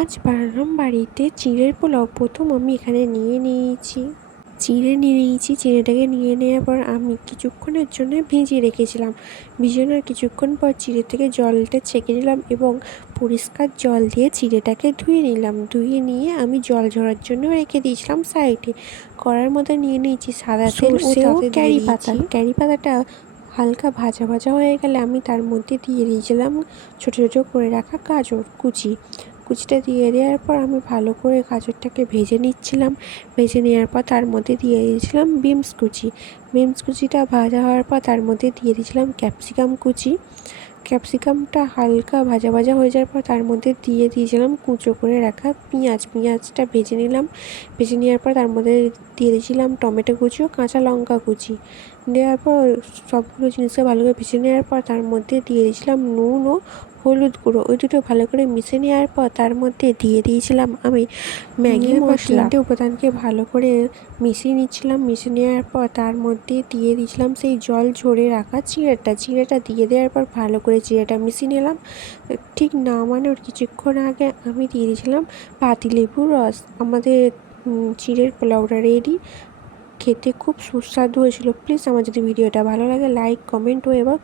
আজ বানালাম বাড়িতে চিঁড়ের পোলাও। প্রথম আমি এখানে চিঁড়েটাকে নিয়ে নেওয়ার পর আমি কিছুক্ষণের জন্য ভিজিয়ে রেখেছিলাম। ভিজানোর কিছুক্ষণ পর চিঁড়ে থেকে জলটা ছেঁকে নিলাম এবং পরিষ্কার জল দিয়ে চিঁড়েটাকে ধুয়ে নিলাম। ধুয়ে নিয়ে আমি জল ঝরার জন্য রেখে দিয়েছিলাম সাইডে। কড়ার মধ্যে নিয়ে নিয়েছি সাদা তেল ও তাতে ক্যারি পাতাটা হালকা ভাজা ভাজা হয়ে গেলে আমি তার মধ্যে দিয়ে দিয়েছিলাম ছোটো ছোটো করে রাখা গাজর কুচিটা দিয়ে দেওয়ার পর আমি ভালো করে গাজরটাকে ভেজে নিচ্ছিলাম। ভেজে নেওয়ার পর তার মধ্যে দিয়ে দিয়েছিলাম বিনস কুচিটা ভাজা হওয়ার পর তার মধ্যে দিয়ে দিয়েছিলাম ক্যাপসিকামটা হালকা ভাজা ভাজা হয়ে যাওয়ার পর তার মধ্যে দিয়ে দিয়েছিলাম কুচো করে রাখা পেঁয়াজটা ভেজে নিলাম। ভেজে নেওয়ার পর তার মধ্যে দিয়ে দিয়েছিলাম টমেটো কুচি ও কাঁচা লঙ্কা কুচি। দেওয়ার পর সবগুলো জিনিসকে ভালো করে ভেজে নেওয়ার পর তার মধ্যে দিয়ে দিয়েছিলাম নুন ও হলুদ গুঁড়ো। ওই দুটো ভালো করে মিশিয়ে নেওয়ার পর তার মধ্যে দিয়ে দিয়েছিলাম আমি ম্যাগি মশলা। 3টে উপাদানকে ভালো করে মিশিয়ে নিচ্ছিলাম। মিশিয়ে নেওয়ার পর তার মধ্যে দিয়ে দিয়েছিলাম সেই জল ঝরে রাখা চিঁড়েটা দিয়ে দেওয়ার পর ভালো করে চিঁড়েটা মিশিয়ে নিলাম। ঠিক নামানোর কিছুক্ষণ আগে আমি দিয়ে দিয়েছিলাম পাতিলেবুর রস। আমাদের চিঁড়ের পোলাওটা রেডি। খেতে খুব সুস্বাদু হয়েছিল। প্লিজ আমার যদি ভিডিওটা ভালো লাগে লাইক কমেন্ট ও এবং